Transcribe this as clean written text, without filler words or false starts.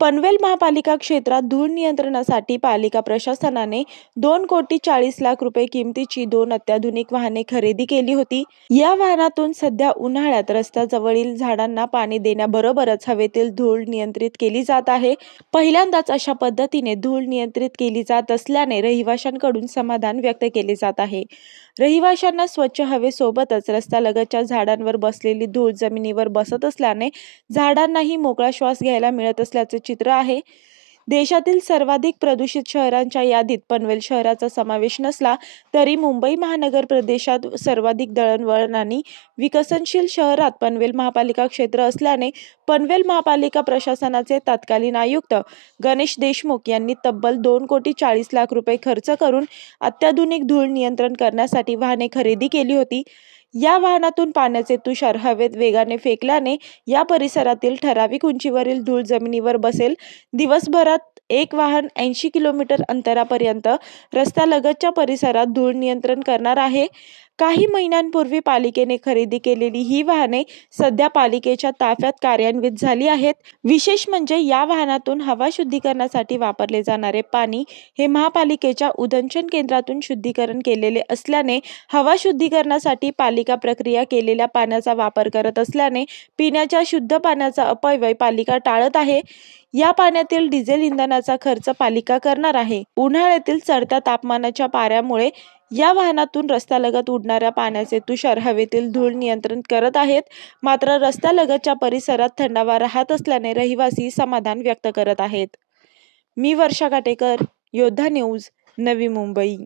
पनवेल महापालिका क्षेत्रात धूळ नियंत्रणासाठी पालिका प्रशासनाने 2,40,00,000 रुपये किमतीची 2 अत्याधुनिक वाहने खरेदी केली होती। या वाहनातून सध्या उन्हाळ्यात रस्त्याजवळील झाडांना पाणी देण्याबरोबरच हवेतील धूळ नियंत्रित केली जात आहे। पहिल्यांदाच अशा पद्धतीने धूळ नियंत्रित केली जात असल्याने रहिवाशांकडून समाधान व्यक्त केले जात आहे। रहिवाशांना स्वच्छ हवेसोबतच रस्त्यालगतच्या झाडांवर बसलेली धूळ जमिनीवर बसत असल्याने झाडांनाही मोकळा श्वास घ्यायला मिळत असल्याचे चित्र आहे। देशातील सर्वाधिक प्रदूषित शहरांच्या यादीत पनवेल शहराचा समावेश नसला तरी मुंबई महानगर प्रदेशात सर्वाधिक दळणवळण आणि विकसनशील शहरात पनवेल महापालिका क्षेत्र असल्याने पनवेल महापालिका प्रशासनाचे तत्कालीन आयुक्त गणेश देशमुख यांनी तब्बल 2,40,00,000 रुपये खर्च करून अत्याधुनिक धूळ नियंत्रण करण्यासाठी वाहने खरेदी केली होती। या वाहनातून पाण्याचे तुषार हवेत वेगाने फेकल्याने या परिसरातील ठराविक उंचीवरील धूळ जमिनीवर बसेल। दिवसभरात एक वाहन 80 किलोमीटर अंतरापर्यंत रस्त्यालगतच्या परिसरात धूळ नियंत्रण करणार आहे। काही महिन्यांपूर्वी पालिकेने खरेदी केलेली ही वाहने सध्या पालिकेच्या ताफ्यात कार्यान्वित झाली आहेत। विशेष म्हणजे या वाहनातून हवा शुद्धीकरणासाठी वापरले जाणारे पाणी हे महापालिकेच्या उदंचन केंद्रातून शुद्धीकरण केलेले असल्याने हवा शुद्धीकरणासाठी पालिका प्रक्रिया केलेल्या पाण्याचा वापर करत असल्याने पिण्याच्या शुद्ध पाण्याचा अपव्यय पालिका टाळत आहे। या पाण्यातील डिझेल इंधनाचा खर्च पालिका करणार आहे। उन्हाळ्यातील चढत्या तापमानाच्या पाऱ्यामुळे या वाहनातून रस्त्यालगत उडणाऱ्या पाण्याचे तुषार हवेतील धूळ नियंत्रण करत आहेत। मात्र रस्त्यालगतच्या परिसरात थंडावा राहत असल्याने रहिवासी समाधान व्यक्त करत आहेत। मी वर्षा काटेकर, योद्धा न्यूज, नवी मुंबई।